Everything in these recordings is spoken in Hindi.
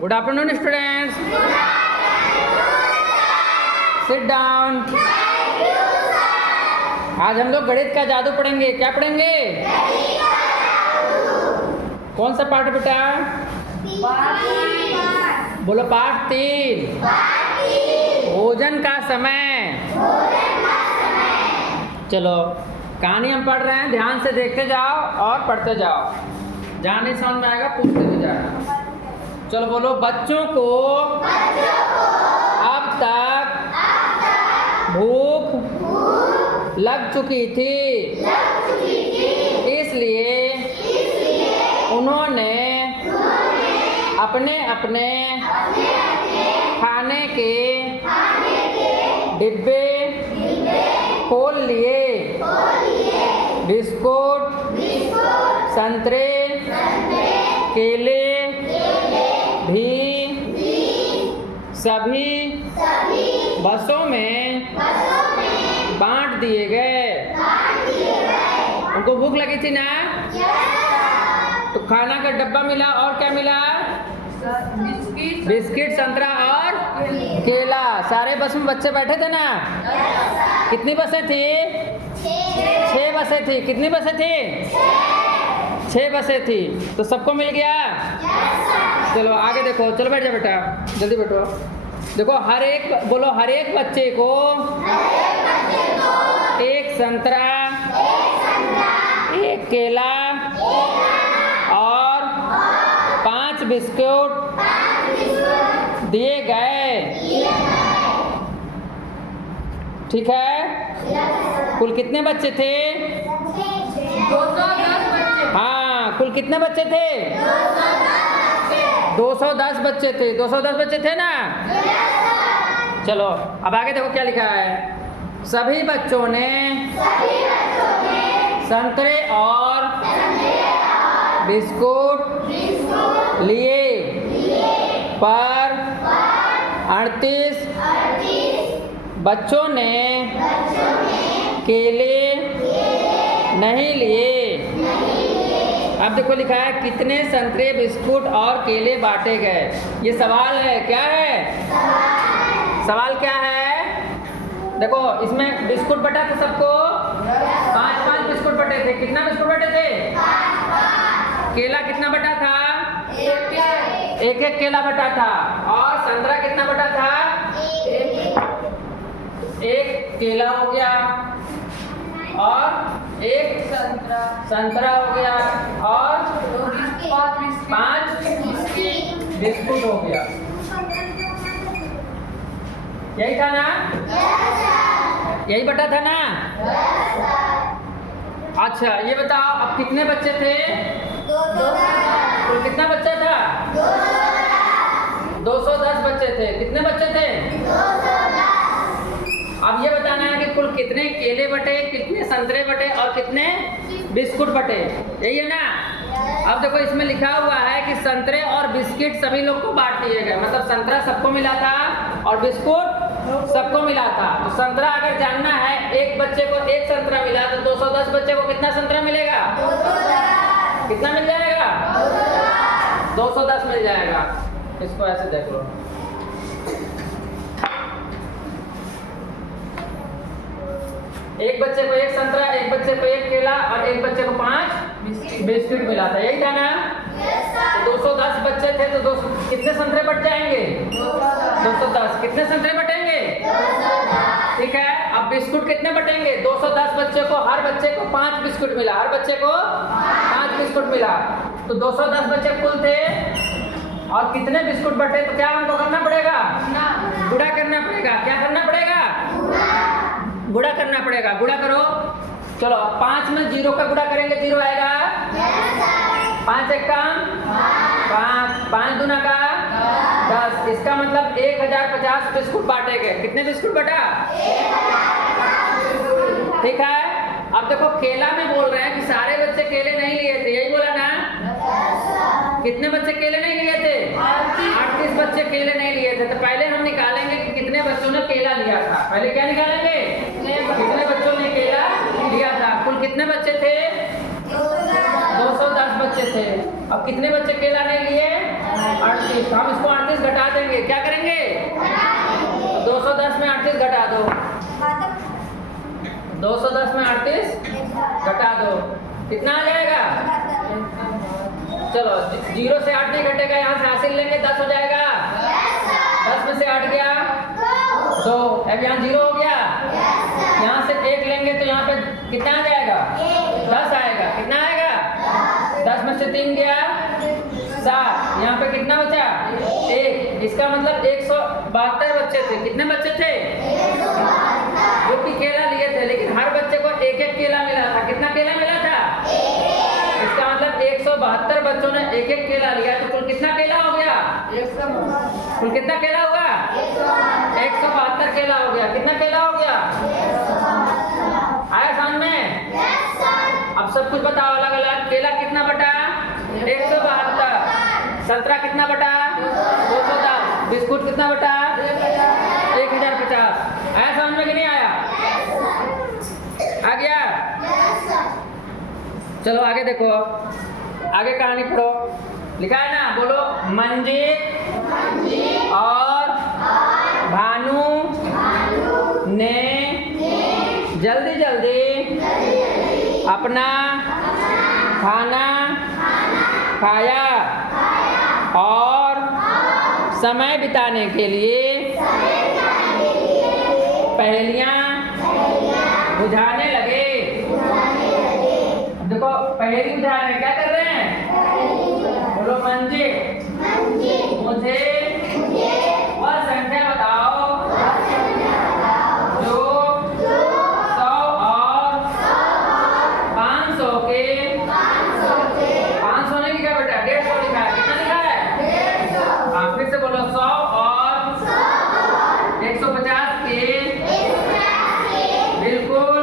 Good afternoon students, sit down. आज हम लोग गणित का जादू पढ़ेंगे। क्या पढ़ेंगे? कौन सा पाठ बेटा? बोलो पाठ 3, भोजन का समय। चलो कहानी हम पढ़ रहे हैं, ध्यान से देखते जाओ और पढ़ते जाओ। जहाँ नहीं समझ में आएगा पूछते भी जाना। चलो बोलो, बच्चों को अब तक भूख लग चुकी थी, इसलिए उन्होंने अपने अपने खाने के डिब्बे खोल लिए। बिस्कुट, संतरे, केले भी सभी बसों में बांट दिए गए। उनको भूख लगी थी ना, तो खाना का डब्बा मिला और क्या मिला? बिस्किट, संतरा और केला। सारे बस में बच्चे बैठे थे ना? कितनी बसें थी? 6 बसें थी। कितनी बसें थी? 6 बसें थी। तो सबको मिल गया? चलो आगे देखो। चलो बैठ जाओ बेटा, जल्दी बैठो। देखो हर एक बच्चे को एक संतरा, एक केला और 5 बिस्कुट दिए गए। ठीक है? कुल कितने बच्चे थे? 210 बच्चे। हाँ, कुल कितने बच्चे थे? 210 बच्चे थे। 210 बच्चे थे ना? चलो अब आगे देखो क्या लिखा है। सभी बच्चों ने संतरे और बिस्कुट लिए, पर 38 बच्चों ने केले नहीं लिए। अब देखो लिखा है कितने संतरे, बिस्कुट और केले बांटे गए। ये सवाल है। क्या है सवाल? क्या है? देखो इसमें बिस्कुट बटा था सबको, 5-5 बिस्कुट बटे थे। कितना बिस्कुट बटे थे? 5। केला कितना बटा था? 1-1 केला बटा था। और संतरा कितना बटा था? 1 केला हो गया और 1 संतरा हो गया और 5 बिस्कुट हो गया। यही था ना? यही बटा था ना? अच्छा ये बताओ, अब कितने बच्चे थे? तो कितना बच्चा था? 210 बच्चे थे। कितने बच्चे थे? अब ये बताना है कि कुल कितने केले बटे, कितने संतरे बटे और कितने बिस्कुट बटे। यही है ना? अब देखो इसमें लिखा हुआ है कि संतरे और बिस्किट सभी लोग को बांट दिए गए। मतलब संतरा सबको मिला था और बिस्कुट सबको मिला था। तो संतरा अगर जानना है, एक बच्चे को 1 संतरा मिला तो 210 बच्चे को कितना संतरा मिलेगा? 210। कितना मिल जाएगा? 210 मिल जाएगा। इसको ऐसे देख लो। एक बच्चे को 1 संतरा, एक बच्चे को 1 केला और एक बच्चे को 5 बिस्किट मिला था। यही था ना? तो 210 बच्चे थे तो कितने संतरे बट जाएंगे? 210। कितने संतरे बटेंगे? ठीक है। अब बिस्कुट कितने बटेंगे? 210 बच्चे को, हर बच्चे को 5 बिस्कुट मिला। हर बच्चे को 5 बिस्कुट मिला। तो 210 बच्चे कुल थे और कितने बिस्कुट बटे? तो क्या हमको करना पड़ेगा? गुणा करना पड़ेगा। क्या करना पड़ेगा? गुणा करना पड़ेगा। गुणा करो। चलो 5 में 0 का गुणा करेंगे, 0 आएगा। 5 एक काम 5, 5 दूना का 10। इसका मतलब 1050 बिस्कुट बांटे गए। कितने बिस्कुट बटा? ठीक है। अब देखो केला में बोल रहे हैं कि सारे बच्चे केले नहीं लिए थे। यही बोला ना? कितने बच्चे केले नहीं लिए थे? 38 बच्चे केले नहीं लिए थे। तो पहले हम निकालेंगे कि कितने बच्चों ने केला लिया था। पहले क्या निकालेंगे? कितने बच्चों ने केला लिया था। कुल कितने बच्चे थे? 210 बच्चे थे। अब कितने बच्चे केला नहीं लिए? 38। हम इसको 38 घटा देंगे, क्या करेंगे? 210 में 38 घटा दो। 210 में 38 घटा दो, कितना आ जाएगा? चलो 0 से 8 नहीं घटेगा, यहाँ से हासिल लेंगे 10 हो जाएगा। 10 में से 8 गया 2, अब यहाँ 0 हो गया। यहाँ से 1 लेंगे तो यहाँ पे कितना आ जाएगा? 10 आएगा। कितना आएगा? 10 में से 3 गया 7, यहाँ पे कितना बचा? 1। इसका मतलब 172 बच्चे थे। कितने बच्चे थे? जो कि केला लिए थे, लेकिन हर बच्चे को एक एक केला मिला था। कितना केला मिला था? इसका मतलब 172 बच्चों ने एक एक केला लिया, तो कुल कितना केला हो गया? कुल कितना केला हुआ? 172 केला हो गया। कितना केला हो गया? आया समझ में? अब सब कुछ बताओ अलग अलग। केला कितना बटा? 172। संतरा कितना बटा? 210। बिस्कुट कितना बटा? 1050। आया समझ में कि नहीं आया? आ गया? चलो आगे देखो, आगे कहानी पढ़ो। लिखा है ना, बोलो। मंजीत और भानु ने जल्दी जल्दी अपना खाना खाया और समय बिताने के लिए पहेलियां बुझाने लगे। देखो पहेली बुझा रहे हैं, क्या कर रहे हैं? बोलो मंजीत, मुझे वह संख्या बताओ जो 100 और 500 के 500 नहीं लिखा बेटा, 150 लिखा है। कितना लिखा है? हाँ फिर से बोलो। 100 और 150 के बिल्कुल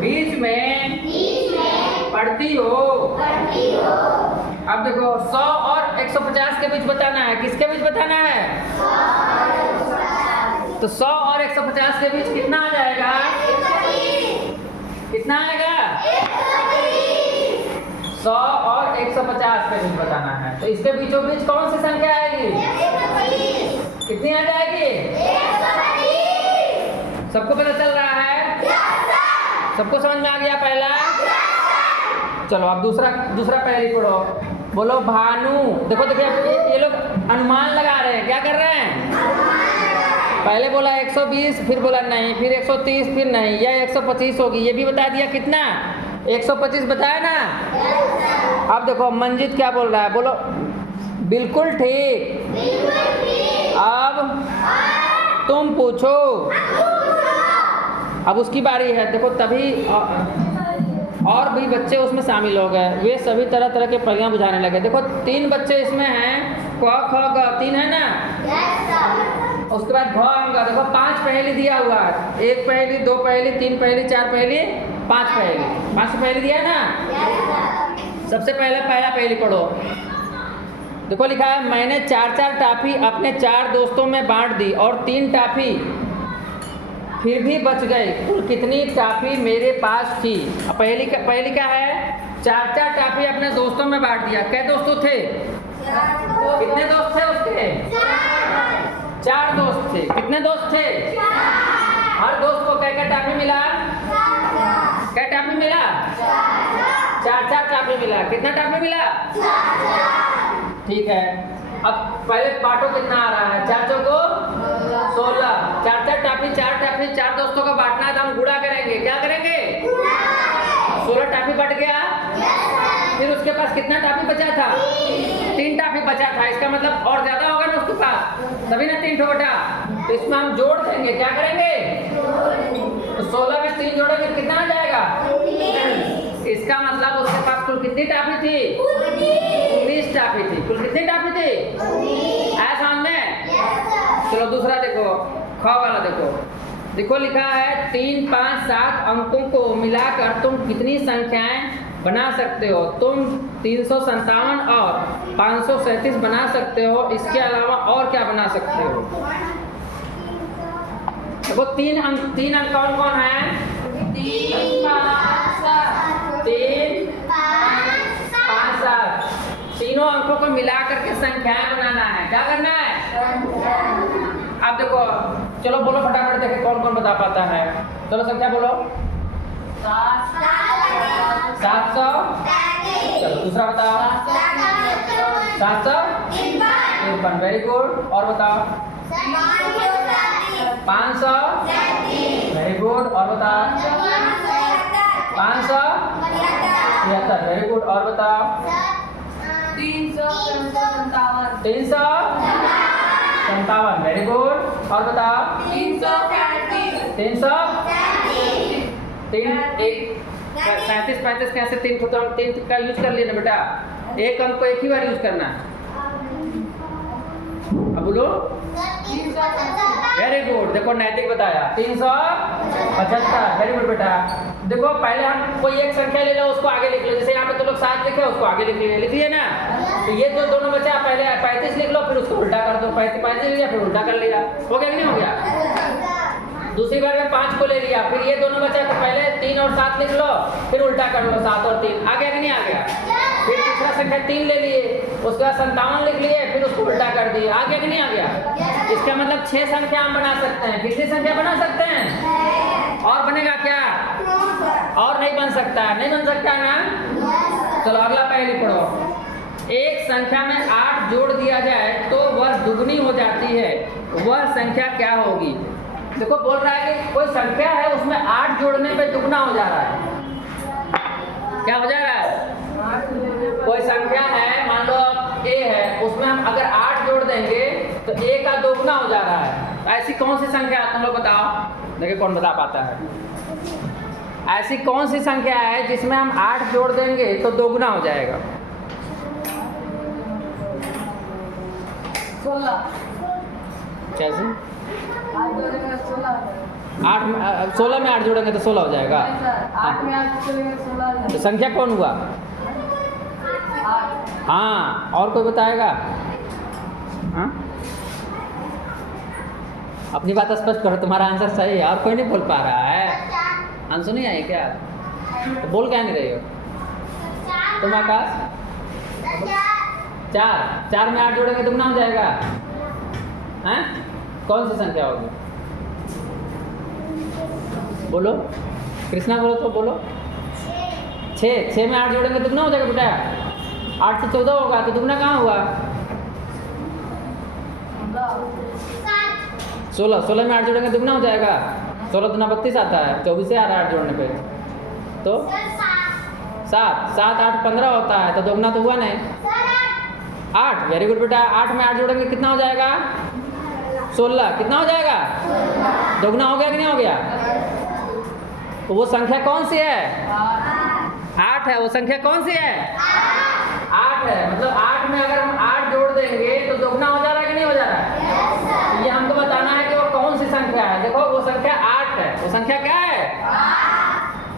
बीच में पढ़ती हो। अब देखो 100 और 150 के बीच बताना है। किसके बीच बताना है? तो 100 और 150 के बीच कितना आ जाएगा? कितना आएगा? 100 और 150 के बीच बताना है। तो इसके बीचों बीच कौन सी संख्या आएगी? कितनी आ जाएगी? सबको पता चल रहा है? सबको समझ में आ गया पहला? चलो अब दूसरा पहेली पढ़ो। बोलो भानु। देखो देखिए ये लोग अनुमान लगा रहे हैं। क्या कर रहे हैं? पहले बोला 120, फिर बोला नहीं, फिर 130, फिर नहीं, यह 125 होगी। ये भी बता दिया। कितना? 125 बताया ना। अब देखो मंजीत क्या बोल रहा है। बोलो बिल्कुल ठीक। अब तुम पूछो। अब उसकी बारी है। देखो तभी और भी बच्चे उसमें शामिल हो गए। वे सभी तरह तरह के पहेलियां बुझाने लगे। देखो 3 बच्चे इसमें हैं। क ख ग 3 है ना। उसके बाद भ अंग। देखो 5 पहेली दिया हुआ है। 1 पहेली, 2 पहेली, 3 पहेली, 4 पहेली, 5 पहेली। 5 पहेली दिया है ना। सबसे पहला पहेली पढ़ो। देखो लिखा है, मैंने 4-4 टॉफी अपने 4 दोस्तों में बांट दी और 3 टॉफी फिर भी बच गए। कुल कितनी टॉफी मेरे पास थी? पहली क्या है? 4-4 टॉफी अपने दोस्तों में बांट दिया। क्या दोस्तों थे? कितने दोस्त थे उसके? 4 दोस्त थे। कितने दोस्त थे? हर दोस्त को क्या टॉफी मिला? क्या टॉफी मिला? 4-4 टॉफी मिला। कितना टॉफी मिला? ठीक है। अब पहले बांटो। कितना आ रहा है? 4 चौको 16। 4-4 टॉफी 4 दोस्तों को बांटना है तो हम गुणा करेंगे। क्या करेंगे? 16 टॉफी बट गया। फिर उसके पास कितना टॉफी बचा था? 3 टॉफी बचा था। इसका मतलब और ज्यादा होगा ना उसके पास, तभी ना 3 बटा। तो इसमें हम जोड़ देंगे। क्या करेंगे? तो 16 में 3 जोड़ेंगे कितना आ जाएगा? इसका मतलब उसके पास कुल कितनी टॉफी थी? 19 टॉफी थी। कुल कितनी टॉफी थी? आया सामने? चलो दूसरा देखो, ख वाला देखो। देखो लिखा है 3, 5, 7 अंकों को मिलाकर तुम कितनी संख्याएं बना सकते हो? तुम 357 और 537 बना सकते हो। इसके अलावा और क्या बना सकते हो? देखो 3 अंक कौन कौन है? 3, 5, 7 तीनों तीनों अंकों को मिला करके संख्याएं बनाना है। क्या करना है? आप देखो, चलो बोलो फटाफट, देखे कौन कौन बता पाता है। चलो संख्या बोलो। 700। चलो दूसरा बताओ। 753। Very good. और बताओ। 500। Very good. और बताओ। 573। Very good. और बताओ। 357। Very good. और बताओ। 37 35 कैसे 3 को तो हम 3 का यूज कर लिए ना बेटा, एक अंक को एक ही बार यूज करना है। अब बोलो। Very good. देखो नैतिक बताया 375। वेरी गुड बेटा। देखो पहले हम कोई एक संख्या ले लो, उसको आगे लिख लो। जैसे यहाँ पे तो लोग 7 लिखे, उसको आगे लिख लिए ना। तो ये जो दोनों बचा, पहले 35 लिख लो, फिर उसको उल्टा कर दो। 35 लिया, फिर उल्टा कर लिया। हो गया कि नहीं हो गया? दूसरी बार में 5 को ले लिया, फिर ये दोनों बचा, तो पहले 3 और 7 लिख लो, फिर उल्टा कर लो। 7 और 3 आ गया कि नहीं आ गया? फिर तीसरा संख्या 3 ले लिए, उसके बाद 57 लिख लिए, फिर उसको उल्टा कर दिए। आ गया कि नहीं आ गया? इसका मतलब 6 संख्या हम बना सकते हैं। कितनी संख्या बना सकते हैं? और बनेगा क्या? और नहीं बन सकता है। नहीं बन सकता ना? चलो अगला पहली पढ़ो। एक संख्या में 8 जोड़ दिया जाए तो वह दुगनी हो जाती है, वह संख्या क्या होगी? देखो बोल रहा है कि कोई संख्या है, उसमें 8 जोड़ने पे दुगना हो जा रहा है। क्या हो जा रहा है? कोई संख्या है, मान लो a है, उसमें हम अगर 8 जोड़ देंगे तो a का दोगुना हो जा रहा है। ऐसी कौन सी संख्या है, तुम लोग बताओ। देखिए कौन बता पाता है। ऐसी कौन सी संख्या है जिसमें हम 8 जोड़ देंगे तो दोगुना हो जाएगा? 16। कैसे? 8 16 में 8 जोड़ेंगे तो 16 हो जाएगा। 8 में 8 जोड़ेंगे 16। तो संख्या कौन हुआ? 8। हाँ, और कोई बताएगा? हाँ, अपनी बात स्पष्ट करो, तुम्हारा आंसर सही है। और कोई नहीं बोल पा रहा है। आंसर नहीं आए क्या? तो बोल क्या नहीं रही हो तुम आकाश? 4 में 8 जोड़ेंगे दुगना हो जाएगा। हैं? कौन सी संख्या होगी? बोलो कृष्णा, बोलो तो बोलो। 6 में 8 जोड़ेंगे दुगना हो जाएगा बेटा। 8 से 14 होगा तो दुगना कहाँ हुआ? 16 में 8 जोड़ेंगे दुगना हो जाएगा। 16 दुना 32 आता है, 24 से आ रहा है 8 जोड़ने पे। तो 7 8 15 होता है, तो दोगुना तो हुआ नहीं। 8। वेरी गुड बेटा। 8 में 8 जोड़ेंगे कितना हो जाएगा? 16। कितना हो जाएगा? दोगुना हो गया कि नहीं हो गया? तो वो संख्या कौन सी है? 8 है। वो संख्या कौन सी है? 8 है। मतलब 8 में अगर हम 8 जोड़ देंगे तो दोगुना हो जा रहा है कि नहीं हो जा रहा है? ये हमको बताना है कि वो कौन सी संख्या है। देखो वो संख्या 8 है। वो संख्या क्या है?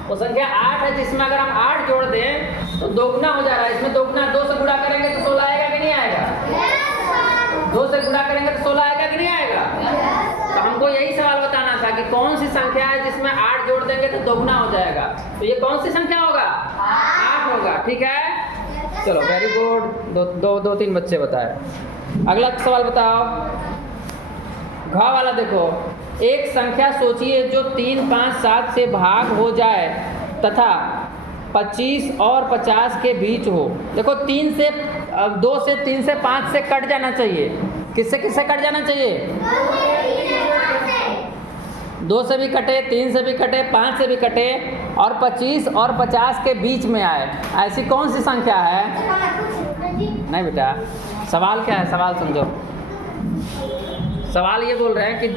वो संख्या 8 है, जिसमें अगर हम 8 जोड़ दें तो दोगुना हो जा रहा है। इसमें दोगुना 2 से गुणा करेंगे तो 16 आएगा कि नहीं आएगा? 2 से गुणा करेंगे तो 16 आएगा कि नहीं आएगा? तो हमको यही सवाल बताना था कि कौन सी संख्या है जिसमें 8 जोड़ देंगे तो दोगुना हो जाएगा। तो ये कौन सी संख्या होगा? 8 होगा। ठीक है, चलो वेरी गुड। दो 3 बच्चे बताए। अगला सवाल बताओ। घ वाला देखो। एक संख्या सोचिए जो 3 5 7 से भाग हो जाए तथा 25 और 50 के बीच हो। देखो 2 से 3 से 5 से कट जाना चाहिए। किससे किससे कट जाना चाहिए? 2 से भी कटे, 3 से भी कटे, 5 से भी कटे और 25 और 50 के बीच में आए। ऐसी कौन सी संख्या है? नहीं बेटा, सवाल क्या है? सवाल समझो। सवाल ये बोल रहे हैं कि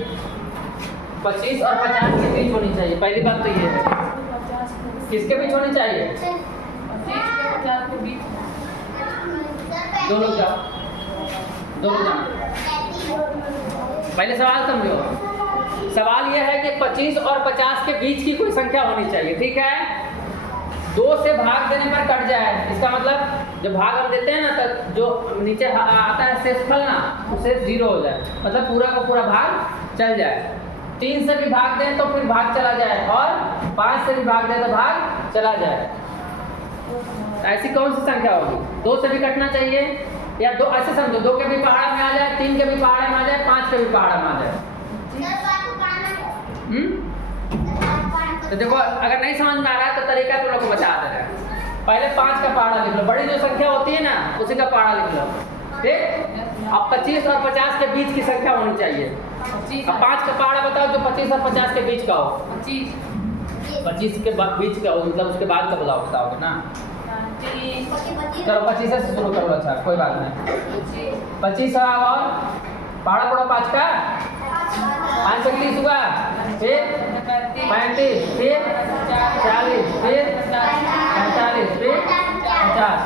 25 और 50 के बीच होनी चाहिए। पहली बात तो ये है। किसके बीच होनी चाहिए? 50 के बीच। दो लोग जाओ। पहले सवाल समझो। सवाल यह है कि 25 और 50 के बीच की कोई संख्या होनी चाहिए। ठीक है, 2 से भाग देने पर कट जाए। इसका मतलब जब भाग हम देते हैं ना, तो जो नीचे आता है शेषफल ना, तो शेष 0 हो जाए, मतलब पूरा का पूरा भाग चल जाए। 3 से भी भाग दें तो फिर भाग चला जाए, और 5 से भी भाग दें तो भाग चला जाए। ऐसी कौन सी संख्या होगी? 2 से भी कटना चाहिए, या दो ऐसे समझो, 2 के भी पहाड़ा में आ जाए, 3 के भी पहाड़ा में आ जाए, 5 के भी पहाड़ा में आ जाए। तो देखो अगर नहीं समझ में आ रहा है तो तरीका तुम लोग को बता दे रहा है। पहले 5 का पहाड़ा लिख लो, बड़ी जो संख्या होती है ना उसी का पहाड़ा लिख लो, ठीक। अब 25 और 50 के बीच की संख्या होनी चाहिए। अब 5 का पहाड़ा बताओ जो 25 और 50 के बीच का हो। 25 के बीच का हो, मतलब उसके बाद का बताओगे ना। चलो 25 से शुरू करो, अच्छा कोई बात नहीं। 25 और पहाड़ा पड़ो 5 का, 5 से 30 हुआ, फिर 35, फिर 40, फिर 45, फिर 50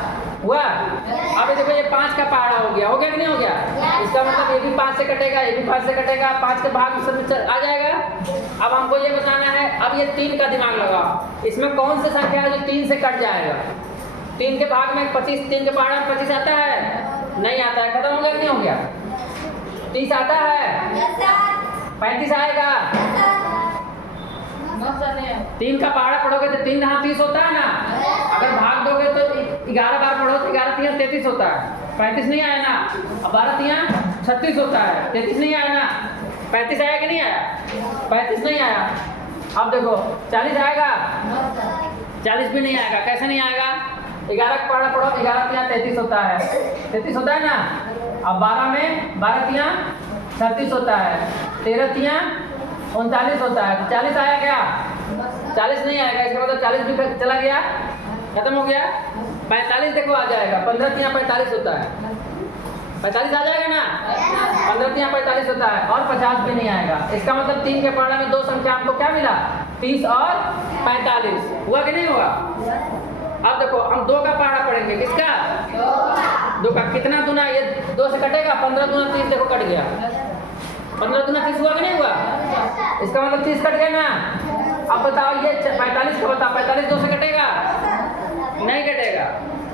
हुआ। अब ये देखो ये 5 का पहाड़ा हो गया कि नहीं हो गया? इसका मतलब ये भी 5 से कटेगा, ये भी 5 से कटेगा, 5 के भाग सब आ जाएगा। अब हमको ये बताना है, अब ये 3 का दिमाग लगाओ, इसमें कौन सी संख्या है जो 3 से कट जाएगा? 3 के भाग में 25, 3 के पहाड़ा में 25 आता है? नहीं आता है, खत्म हो गया कि नहीं हो गया? 30 आता है? 35 आएगा? 3 का पहाड़ा पढ़ोगे तो 3 यहाँ 30 होता है ना। अगर भाग दोगे तो 11 बार पढ़ो तो 11 तियां 33 होता है, 35 नहीं आया ना। अब 12 तियां 36 होता है, 33 नहीं आया ना। 35 आया कि नहीं आया? 35 नहीं आया। अब देखो 40 आएगा? 40 भी नहीं आएगा। कैसे नहीं आएगा? 11 का पहाड़ा पढ़ो, 11 तियां 33 होता है, 33 होता है ना। अब 12 में 12 तियां 36 होता है, 13 तियां 39 होता है। 40 आया क्या? 40 नहीं आएगा, इसका मतलब 40 भी चला गया, खत्म हो गया। 45 देखो आ जाएगा, 15 तियां 45 होता है, 45 आ जाएगा ना। 15 तियां 45 होता है, और 50 भी नहीं आएगा। इसका मतलब 3 के पहाड़ा में 2 संख्या हमको क्या मिला? 30 और 45 हुआ कि नहीं हुआ? अब देखो हम 2 का पहाड़ा पढ़ेंगे, किसका? 2 का। कितना दूना? ये 2 से कटेगा, 15 दूना 30 देखो कट गया, 15 दूना 30 हुआ कि नहीं हुआ? इसका मतलब 30 कट गया ना। अब बताओ ये 45 का बताओ, 45 2 से कटेगा? नहीं कटेगा।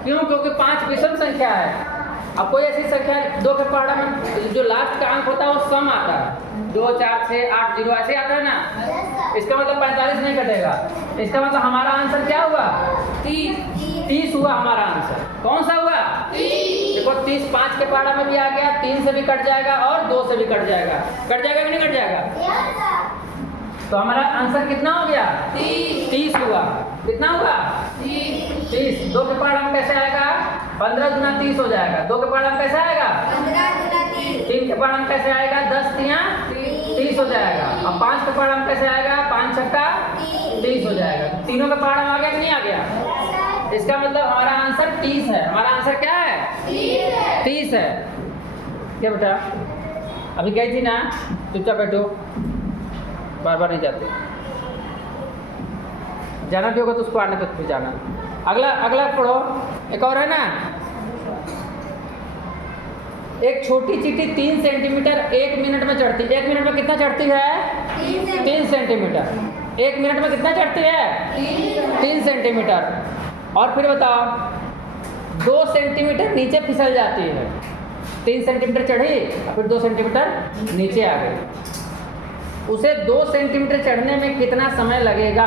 क्यों? क्योंकि 5 विषम संख्या है। अब कोई ऐसी संख्या 2 के पहाड़ा में जो लास्ट का अंक होता है वो सम आता है, 2 4 6 8 0 ऐसे आता है ना। इसका मतलब 45 नहीं कटेगा। इसका मतलब हमारा आंसर क्या हुआ? 30 हुआ हमारा आंसर। कौन सा हुआ? 30। देखो 30 5 के पहाड़ा में भी आ गया, 3 से भी कट जाएगा और 2 से भी कट जाएगा। कट जाएगा कि नहीं कट जाएगा? तो हमारा आंसर कितना हो गया? 30 हुआ। कितना हुआ? 30। 2 के पहाड़ा में कैसे आएगा? 15 गुना 30 हो जाएगा। 2 के पहाड़ा में कैसे आएगा? 3 के पहाड़ा में कैसे आएगा? 10 तियां 30 हो जाएगा। अब 5 के पहाड़ा में कैसे आएगा? 5 छक्का 30 हो जाएगा। तीनों के पहाड़ा में आ गया कि नहीं आ गया? इसका मतलब हमारा आंसर 30 है। हमारा आंसर क्या है? 30 है। क्या बेटा अभी गई थी ना? चुपचाप बैठो, बार बार नहीं जाते। जाना भी होगा तो उसको आने तक फिर जाना। अगला पढ़ो। एक और है ना, एक छोटी चींटी 3 सेंटीमीटर 1 मिनट में चढ़ती है। 1 मिनट में कितना चढ़ती है? 3 सेंटीमीटर। 1 मिनट में कितना चढ़ती है? 3 सेंटीमीटर। और फिर बताओ 2 सेंटीमीटर नीचे फिसल जाती है। 3 सेंटीमीटर चढ़ी फिर 2 सेंटीमीटर नीचे आ गई। उसे 2 सेंटीमीटर चढ़ने में कितना समय लगेगा?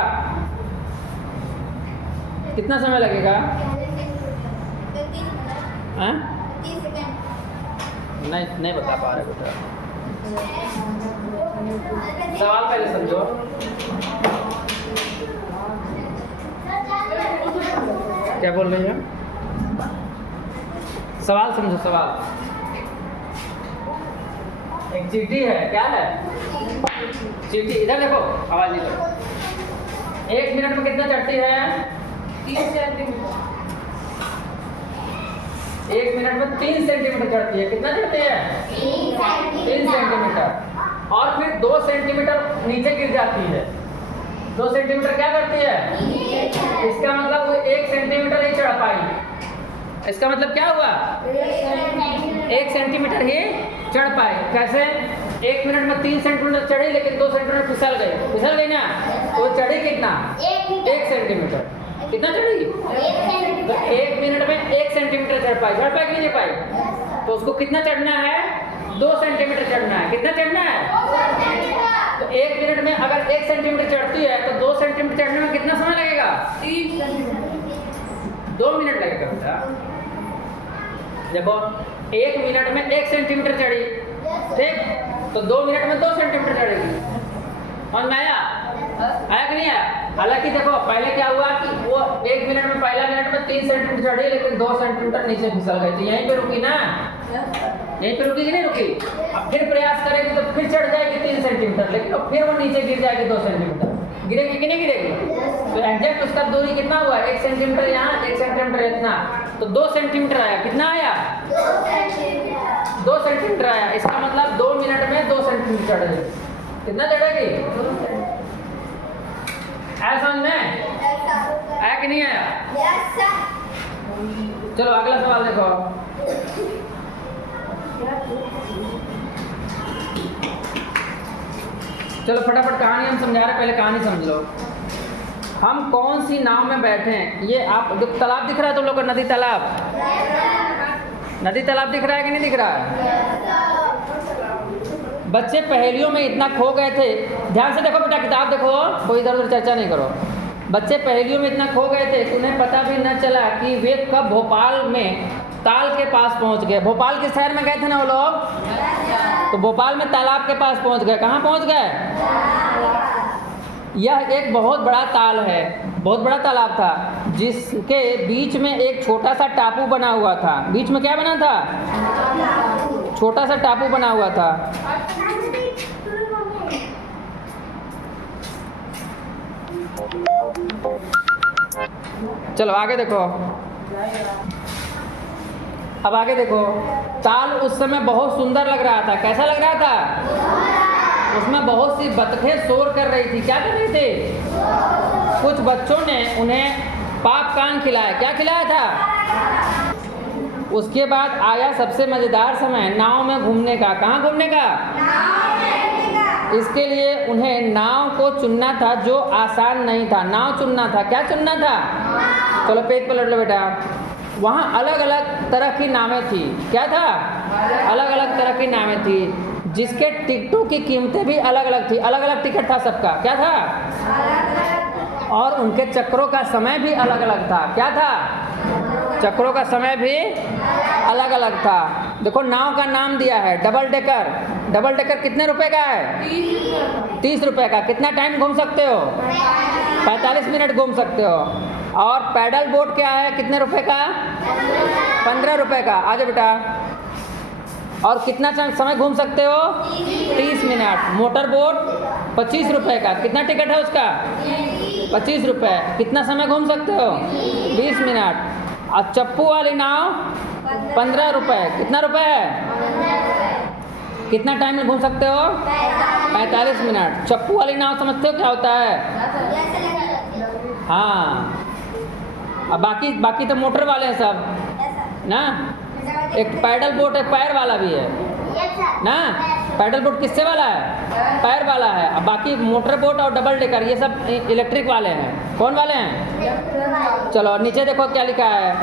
कितना समय लगेगा? हाँ? नहीं बता पा रहे बेटा। सवाल पहले समझो। क्या बोल रही है? सवाल समझो। सवाल, एक चींटी है। क्या है? चींटी। इधर देखो, आवाज नहीं दो। 1 मिनट में कितना चढ़ती है? 3 सेंटीमीटर। 1 मिनट में 3 सेंटीमीटर चढ़ती है। कितना चढ़ती है? 3 सेंटीमीटर। और फिर 2 सेंटीमीटर नीचे गिर जाती है। 2 सेंटीमीटर क्या करती है? इसका मतलब वो 1 सेंटीमीटर ही चढ़ पाई। इसका मतलब क्या हुआ? 1 सेंटीमीटर ही चढ़ पाए। कैसे? 1 मिनट में 3 सेंटीमीटर चढ़ी, लेकिन 2 सेंटीमीटर फिसल गई ना। तो चढ़ी कितना? 1 सेंटीमीटर। कितना चढ़ी? तो 1 मिनट में 1 सेंटीमीटर चढ़ पाई कि नहीं चढ़ पाई? तो उसको कितना चढ़ना है? 2 सेंटीमीटर चढ़ना है। कितना चढ़ना है? तो 1 मिनट में अगर 1 सेंटीमीटर चढ़ती है तो 2 सेंटीमीटर चढ़ने में कितना समय लगेगा? 2 मिनट लगेगा बेटा। देखो 1 मिनट में 1 सेंटीमीटर चढ़ी, ठीक, तो 2 मिनट में 2 सेंटीमीटर चढ़ेगी। समझ में आया कि नहीं आया? हालांकि देखो पहले क्या हुआ कि वो 1 मिनट में, पहला मिनट में 3 सेंटीमीटर चढ़ी, लेकिन 2 सेंटीमीटर नीचे फिसल गई थी। यहीं पे रुकी ना, यहीं पे रुकी कि नहीं रुकी? अब फिर प्रयास करेगी तो फिर चढ़ जाएगी 3 सेंटीमीटर, लेकिन फिर वो नीचे गिर जाएगी 2 सेंटीमीटर। गिरेगी कि नहीं गिरेगी? तो एग्जैक्ट उसका दूरी कितना हुआ? 1 सेंटीमीटर यहाँ, 1 सेंटीमीटर इतना, तो 2 सेंटीमीटर आया। कितना आया? 2 सेंटीमीटर आया। इसका मतलब 2 मिनट में 2 सेंटीमीटर चढ़ेगी। कितना चढ़ेगी? आया समझ में? आया कि नहीं आया? चलो अगला सवाल देखो। चलो फटाफट कहानी हम समझा रहे, पहले कहानी समझ लो। हम कौन सी नाव में बैठे हैं? ये आप तालाब दिख रहा है तुम लोग को? नदी तालाब, नदी तालाब दिख रहा है कि नहीं दिख रहा है? बच्चे पहेलियों में इतना खो गए थे, ध्यान से देखो बेटा, किताब देखो, कोई इधर उधर चर्चा नहीं करो। बच्चे पहेलियों में इतना खो गए थे कि उन्हें पता भी न चला कि वे कब भोपाल में ताल के पास पहुंच गए। भोपाल के शहर में गए थे ना वो लोग, तो भोपाल में तालाब के पास पहुंच गए। कहाँ पहुंच गए? यह एक बहुत बड़ा ताल है, बहुत बड़ा तालाब था, जिसके बीच में एक छोटा सा टापू बना हुआ था। बीच में क्या बना था? छोटा सा टापू बना हुआ था। चलो आगे देखो, अब आगे देखो। ताल उस समय बहुत सुंदर लग रहा था। कैसा लग रहा था? उसमें बहुत सी बतखें शोर कर रही थी। क्या कर रही थी? कुछ बच्चों ने उन्हें पाप कान खिलाया। क्या खिलाया था? उसके बाद आया सबसे मज़ेदार समय, नाव में घूमने का। कहाँ घूमने का? इसके लिए उन्हें नाव को चुनना था, जो आसान नहीं था। नाव चुनना था। क्या चुनना था? चलो पेज पलट लो बेटा। वहाँ अलग अलग तरह की नावें थी। क्या था? अलग अलग तरह की नावें थी, जिसके टिकटों की कीमतें भी अलग अलग थी। अलग अलग टिकट था सबका। क्या था? और उनके चक्रों का समय भी अलग अलग था। क्या था? चक्रों का समय भी अलग अलग था। देखो नाव का नाम दिया है डबल डेकर। डबल डेकर कितने रुपए का है? 30 रुपए का। कितना टाइम घूम सकते हो? 45 मिनट घूम सकते हो। और पैडल बोट क्या है? कितने रुपए का? 15 रुपए का। आगे बेटा। और कितना समय घूम सकते हो? 30 मिनट। मोटर बोट 25 रुपए का। कितना टिकट है उसका? 25 रुपए। कितना समय घूम सकते हो? 20 मिनट। और चप्पू वाली नाव 15 रुपए। कितना रुपए है? कितना टाइम में घूम सकते हो? 45 मिनट। चप्पू वाली नाव समझते हो क्या होता है? हाँ। अब बाकी तो मोटर वाले हैं सब ना। एक पैडल बोट, एक पैर वाला भी है ना। पैडल बोट किससे वाला है? पैर वाला है। अब बाकी मोटर बोट और डबल डेकर ये सब इलेक्ट्रिक वाले हैं। कौन वाले हैं? चलो नीचे देखो क्या लिखा है।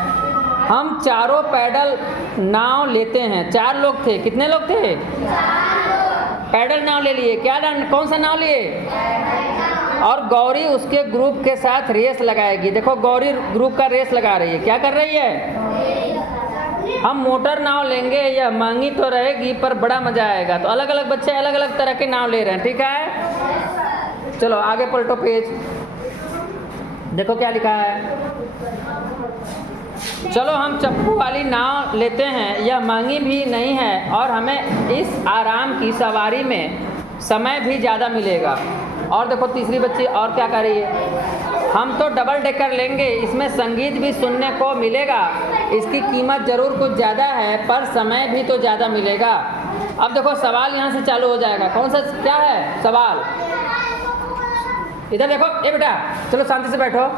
हम चारों पैडल नाव लेते हैं। 4 लोग थे। कितने लोग थे? पैडल नाव ले लिए। क्या कौन सा नाव लिए? और गौरी उसके ग्रुप के साथ रेस लगाएगी। देखो गौरी ग्रुप का रेस लगा रही है। क्या कर रही है? हम मोटर नाव लेंगे, यह महंगी तो रहेगी पर बड़ा मजा आएगा। तो अलग अलग बच्चे अलग अलग तरह के नाव ले रहे हैं। ठीक है, चलो आगे पलटो पेज। देखो क्या लिखा है। चलो हम चप्पू वाली नाव लेते हैं, यह महंगी भी नहीं है और हमें इस आराम की सवारी में समय भी ज़्यादा मिलेगा। और देखो तीसरी बच्ची और क्या कर रही है। हम तो डबल डेकर लेंगे, इसमें संगीत भी सुनने को मिलेगा। इसकी कीमत ज़रूर कुछ ज़्यादा है पर समय भी तो ज़्यादा मिलेगा। अब देखो सवाल यहाँ से चालू हो जाएगा। कौन सा क्या है सवाल? इधर देखो। ए बेटा चलो शांति से बैठो,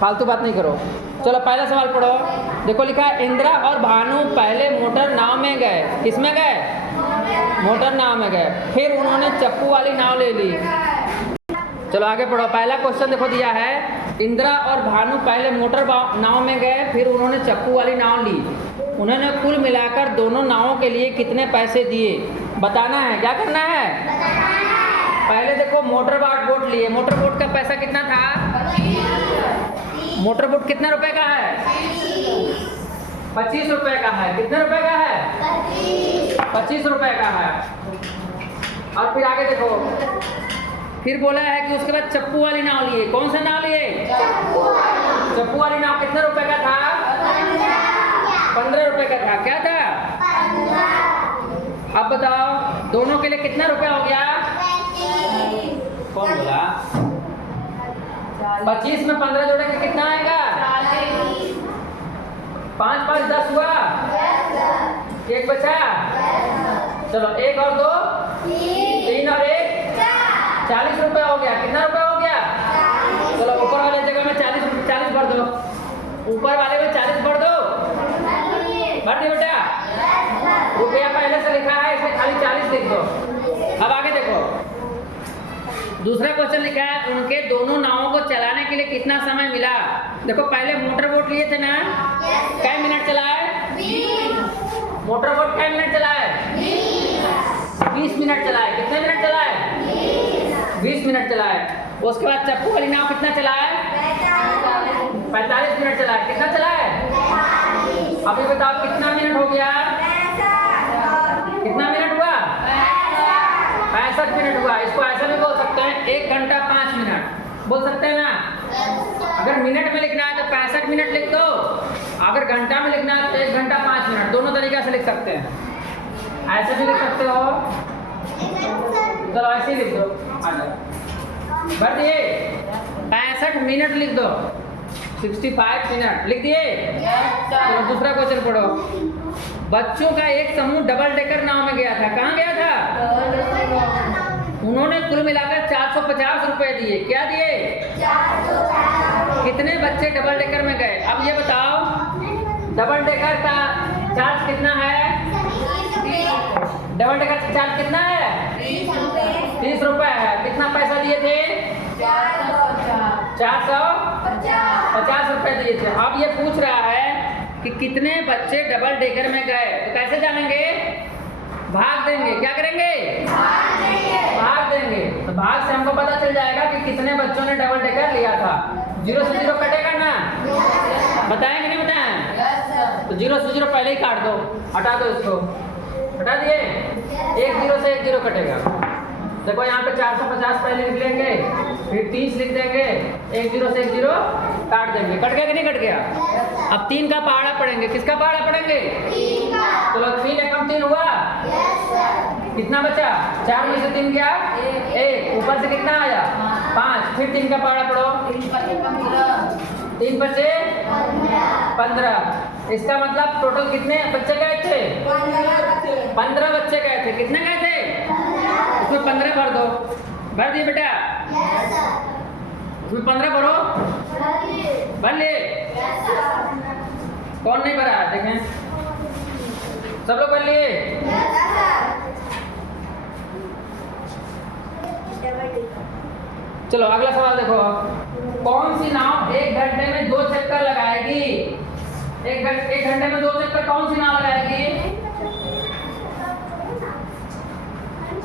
फालतू बात नहीं करो। चलो पहला सवाल पढ़ो। देखो लिखा है इंदिरा और भानु पहले मोटर नाव में गए। किस में गए? मोटर नाव में गए। फिर उन्होंने चप्पू वाली नाव ले ली। चलो आगे पढ़ो। पहला क्वेश्चन देखो दिया है, इंदिरा और भानु पहले मोटर नाव में गए, फिर उन्होंने चप्पू वाली नाव ली। उन्होंने कुल मिलाकर दोनों नावों के लिए कितने पैसे दिए बताना है। क्या करना है? पहले देखो मोटर बोट लिए, मोटर बोट का पैसा कितना था? मोटर बोट कितने रुपए का है? 25 रुपए का है। कितने रुपए का है? 25 रुपए का है। और फिर आगे देखो, फिर बोला है कि उसके बाद चप्पू वाली नाव लिए। कौन सा नाव लिए? चप्पू वाली नाव कितने रुपए का था? 15 रुपए का था। क्या था? अब बताओ दोनों के लिए कितना रुपया हो गया? कौन बोला? 25 में 15 जोड़ेंगे कितना आएगा? 5 5 10 हुआ। एक बचा। चलो 1 और 2 3 और 1 40 रुपए हो गया। कितना रुपए हो गया? चलो ऊपर वाले जगह में 40 भर दो। ऊपर वाले में 40 भर दो। भर दी बेटा। रुपया पहले से लिखा है, इसमें खाली 40 लिख दो। अब आगे देखो, दूसरा क्वेश्चन लिखा है, उनके दोनों नावों को चलाने के लिए कितना समय मिला? देखो पहले मोटर बोट लिए थे ना, कितने मिनट चलाए? मोटर बोट कितने मिनट चलाए? 20 मिनट चलाए। कितने मिनट चलाए? 20 मिनट चलाए। उसके बाद चप्पू वाली नाव कितना चलाए? 45 मिनट चलाए। कितना चलाए? अभी बताओ कितना मिनट हो गया? कितना मिनट हुआ? 65 मिनट हुआ। इसको ऐसा भी बोल सकते हैं 1 घंटा 5 मिनट बोल सकते हैं ना। अगर मिनट में लिखना है तो 65 मिनट लिख दो, अगर घंटा में लिखना है तो 1 घंटा 5 मिनट। दोनों तरीके से लिख सकते हैं, ऐसे भी लिख सकते हो। चलो ऐसे ही लिख दो। भर दिए? 65 मिनट लिख दो। 65 मिनट लिख दिए? चलो दूसरा क्वेश्चन पढ़ो। बच्चों का एक समूह डबल डेकर नाव में गया था। कहाँ गया था? उन्होंने कुल मिलाकर 450 रुपए दिए। क्या दिए? कितने बच्चे डबल डेकर में गए? अब ये बताओ डबल डेकर का चार्ज कितना है? डबल डेकर का चार्ज कितना है? 30 रुपए है। कितना पैसा दिए थे? 450 रुपए दिए थे। अब ये पूछ रहा है कि कितने बच्चे डबल डेकर में गए, तो कैसे जानेंगे? भाग देंगे। क्या करेंगे? भाग देंगे। तो भाग से हमको पता चल जाएगा कि कितने बच्चों ने डबल डेकर लिया था। 0 से 0 कटेगा ना? बताएंगे नहीं बताएं? तो 0 से 0 पहले ही काट दो, हटा दो इसको। हटा दिए? 1 0 से 1 0 कटेगा। देखो यहाँ पे 450 पहले लिख लेंगे, फिर 30 लिख देंगे, 1 0 से 1 0 काट देंगे। कट गया कि नहीं कट गया? अब 3 का पहाड़ा पढ़ेंगे। किसका पहाड़ा पढ़ेंगे? चलो 3 एकम 3 हुआ। कितना बचा? 4 में से 3 गया 1, ऊपर से कितना आया? 5। फिर 3 का पहाड़ा पढ़ो। 3 बचे 15। इसका मतलब टोटल कितने बच्चे गए थे? 15 बच्चे गए थे। कितने गए थे? उसमें 15 भर दो। भर दिए बेटा? उसमें 15 भरो। भर लिए? कौन नहीं भरा? देखें सब लोग भर लिए? चलो अगला सवाल देखो। कौन सी नाव 1 घंटे में 2 चक्कर लगाएगी? 1 घंटे में 2 चक्कर कौन सी नाव लगाएगी?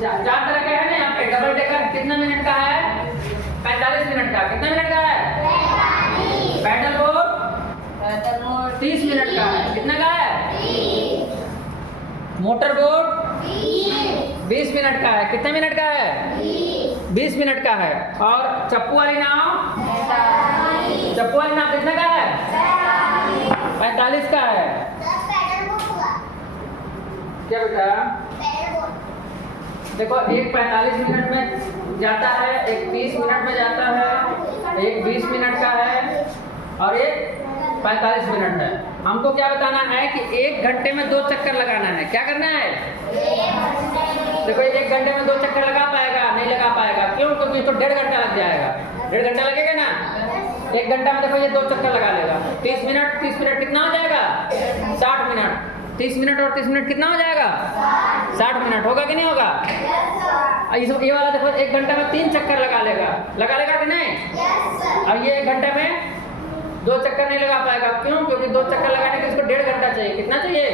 4 तरह के है ना यहाँ पे। डबल डेकर कितने मिनट का है? 45 मिनट का। कितने मिनट का है? पैडल बोट 30 मिनट का है। कितने का है? मोटर बोट 20 मिनट का है। कितने मिनट का है? 20 मिनट का है। और चप्पू वाली नाव कितने का है? 45 का है। क्या बेटा? देखो एक 45 मिनट में जाता है, एक 30 मिनट में जाता है, एक 20 मिनट का है और एक 45 मिनट है। हमको क्या बताना है कि 1 घंटे में 2 चक्कर लगाना है। क्या करना है? देखो 1 घंटे में 2 चक्कर लगा पाएगा? नहीं लगा पाएगा। क्यों? क्योंकि तो 1.5 घंटा लग जाएगा। 1.5 घंटा लगेगा ना। 1 घंटा में देखो ये 2 चक्कर लगा लेगा। 30 मिनट कितना हो जाएगा? 60 मिनट। 30 मिनट और 30 मिनट कितना हो जाएगा? 60 मिनट। होगा कि नहीं होगा? ये वाला देखो 1 घंटा में 3 चक्कर लगा लेगा कि नहीं? और ये 1 घंटे में 2 चक्कर नहीं लगा पाएगा। क्यों? क्योंकि 2 चक्कर लगाने के इसको 1.5 घंटा चाहिए। कितना चाहिए?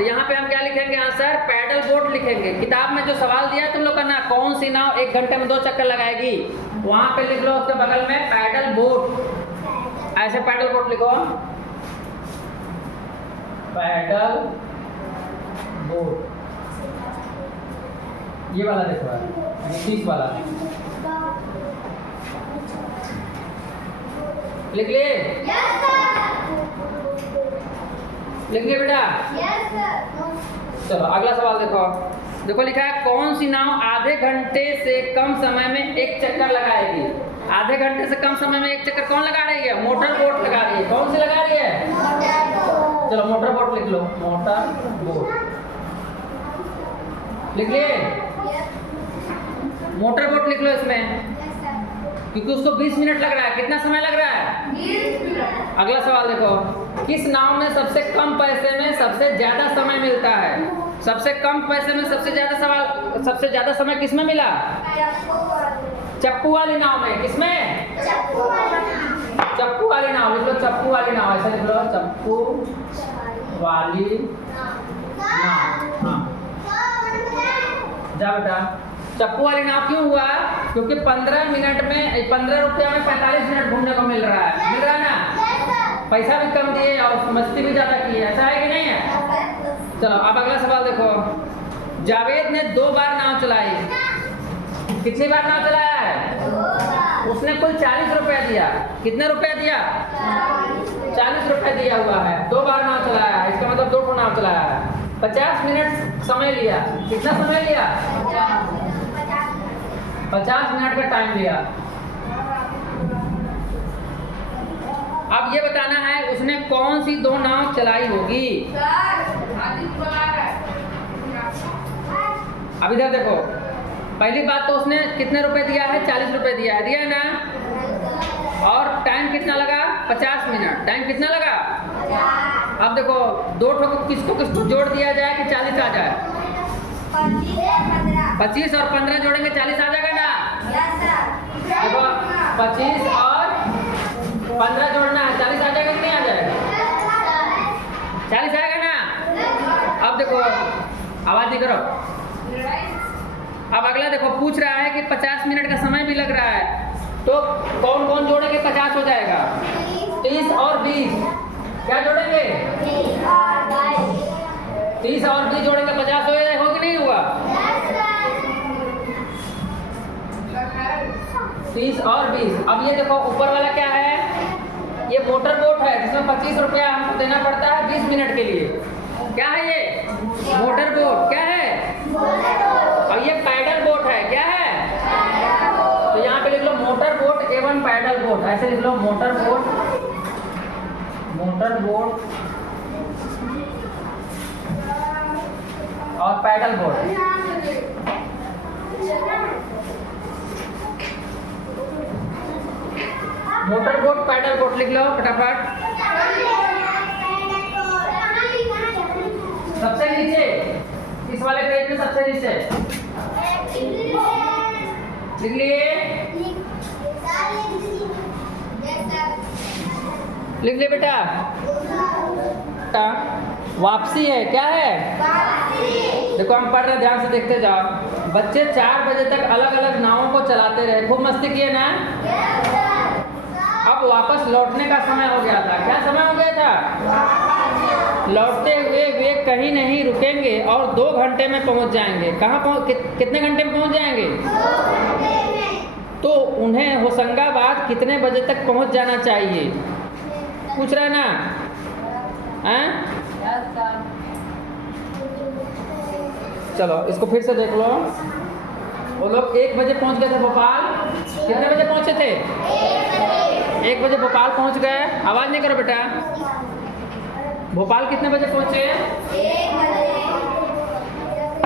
तो यहाँ पे हम क्या लिखेंगे आंसर? पैडल बोट लिखेंगे। किताब में जो सवाल दिया है तुम लोग का ना, कौन सी नाव 1 घंटे में 2 चक्कर लगाएगी, वहां पे लिख लो उसके बगल में पैडल बोट। ऐसे पैडल बोट लिखो, पैडल बोट। ये वाला देखो, 30 वाला लिख लिए? लिख लिए बेटा? चलो अगला सवाल देखो। देखो लिखा है कौन सी नाव आधे घंटे से कम समय में 1 चक्कर लगाएगी। आधे घंटे से कम समय में 1 चक्कर कौन लगा रही है? मोटर बोट लगा रही है। कौन सी लगा रही है? चलो मोटर बोट लिख लो, मोटर बोट लिख लिए? मोटर बोट लिख लो इसमें, क्योंकि उसको 20 मिनट लग रहा है। कितना समय लग रहा है? 20 मिनट। अगला सवाल देखो, किस नाव में सबसे कम पैसे में सबसे ज्यादा समय मिलता है? सबसे कम पैसे में सबसे ज्यादा समय किसमें मिला? चप्पू वाली नाव में। किसमें? चप्पू वाली नाव लिख लो, चप्पू वाली नाव ऐसा लिख लो, चप्पू वाली नाव। हाँ जा बेटा। चप्पू वाली नाव क्यों हुआ? क्योंकि 15 मिनट में 15 रुपया में 45 मिनट घूमने को मिल रहा है। मिल रहा है ना? पैसा भी कम दिए और मस्ती भी ज्यादा की है। ऐसा है कि नहीं है? चलो अब अगला सवाल देखो। जावेद ने 2 बार नाव चलाई। कितनी बार नाव चलाया है? उसने कुल 40 रुपया दिया। कितने रुपया दिया? 40 रुपया दिया हुआ है। 2 बार नाव चलाया है, इसका मतलब 2 नाव चलाया है। 50 मिनट समय लिया। कितना समय लिया? 50 मिनट का टाइम लिया। अब ये बताना है उसने कौन सी 2 नाव चलाई होगी। अब इधर देखो, पहली बात तो उसने कितने रुपए दिया है? 40 रुपए दिया है ना। और टाइम कितना लगा? 50 मिनट। टाइम कितना लगा? अब देखो 2 ठो किसको जोड़ दिया जाए कि 40 आ जाए? 25 और 15 जोड़ेंगे 40 आ जाएगा ना? देखो 25 और 15 जोड़ना है, 40 आ जाएगा कि नहीं आ जाएगा? 40 आएगा ना? अब देखो आवाज नहीं करो। अब अगला देखो पूछ रहा है कि 50 मिनट का समय भी लग रहा है, तो कौन कौन जोड़ेंगे? 50 हो जाएगा। 30 और 20 क्या जोड़ेंगे? 30 और 20 जोड़ेंगे 50 हो जाएगा। हो कि नहीं हुआ? 30 और 20। अब ये देखो ऊपर वाला क्या है? ये मोटर बोट है जिसमें 25 रुपया हमको देना पड़ता है 20 मिनट के लिए। क्या है ये? Motor boat. क्या है? और ये पैडल बोट है। क्या है? तो यहाँ पे लिख लो मोटर बोट एवं पैडल बोट। ऐसे लिख लो मोटर बोट, मोटर बोट और paddle boat. Motor boat paddle boat लिख लो फटाफट। सबसे नीचे इस वाले पेज में सबसे नीचे लिख लिए? लिख लिए बेटा? वापसी है। क्या है? देखो हम पढ़ रहे, ध्यान से देखते जाओ। बच्चे 4 बजे तक अलग अलग नावों को चलाते रहे, खूब मस्ती किए ना। अब वापस लौटने का समय हो गया था। क्या समय हो गया था? लौटते हुए वे कहीं नहीं रुकेंगे और 2 घंटे में पहुंच जाएंगे। कहाँ कितने घंटे में पहुंच जाएंगे? तो उन्हें होशंगाबाद कितने बजे तक पहुंच जाना चाहिए? पूछ रहे ना? चलो इसको फिर से देख लो। वो लोग 1 बजे पहुंच गए थे भोपाल। कितने बजे पहुंचे थे? 1 बजे भोपाल पहुंच गए। आवाज नहीं करो बेटा। भोपाल कितने बजे पहुंचे?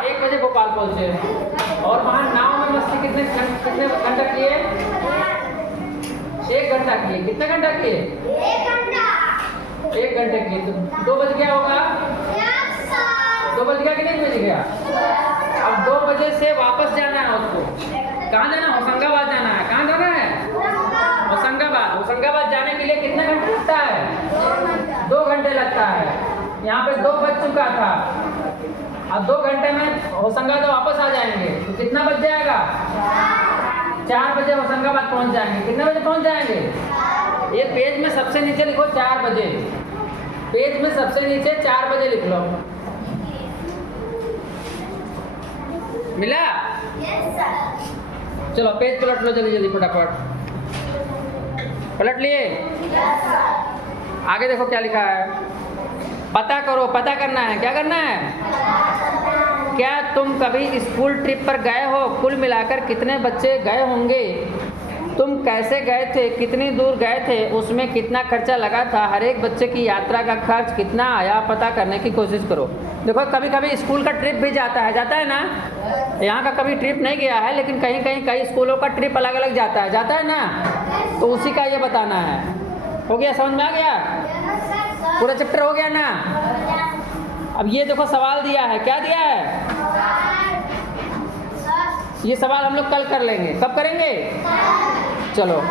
1 बजे भोपाल पहुंचे। और वहाँ नाव में मस्ती कितने घंटा किए? 1 घंटा किए। कितने घंटा किए? 1 घंटे किए। तो 2 बज गया होगा? 2 बज गया कि नहीं बज गया? अब 2 बजे से वापस जाना है उसको। कहाँ जाना? होशंगाबाद जाना है। कहाँ जाना है? होशंगाबाद। होशंगाबाद जाने के लिए कितने घंटे लगता है? 2 घंटे लगता है। यहाँ पे 2 बज चुका था। अब 2 घंटे में होशंगाबाद वापस आ जाएंगे तो कितना बज जाएगा? 4 बजे होशंगाबाद पहुँच जाएंगे। कितने बजे पहुँच जाएंगे? ये पेज में सबसे नीचे लिखो 4 बजे। पेज में सबसे नीचे 4 बजे लिख लो। मिला? चलो पेज पलट लो जल्दी जल्दी फटाफट। पलट लिए? आगे देखो क्या लिखा है। पता करो, पता करना है। क्या करना है? क्या तुम कभी स्कूल ट्रिप पर गए हो? कुल मिलाकर कितने बच्चे गए होंगे? तुम कैसे गए थे? कितनी दूर गए थे? उसमें कितना खर्चा लगा था? हर एक बच्चे की यात्रा का खर्च कितना आया? पता करने की कोशिश करो। देखो कभी कभी स्कूल का ट्रिप भी जाता है ना? यहाँ का कभी ट्रिप नहीं गया है, लेकिन कहीं कहीं कई स्कूलों का ट्रिप अलग अलग जाता है ना? तो उसी का ये बताना है। हो गया? समझ में आ गया? पूरा चैप्टर हो गया ना? अब ये देखो सवाल दिया है। क्या दिया है? ये सवाल हम लोग कल कर लेंगे। कब करेंगे? चलो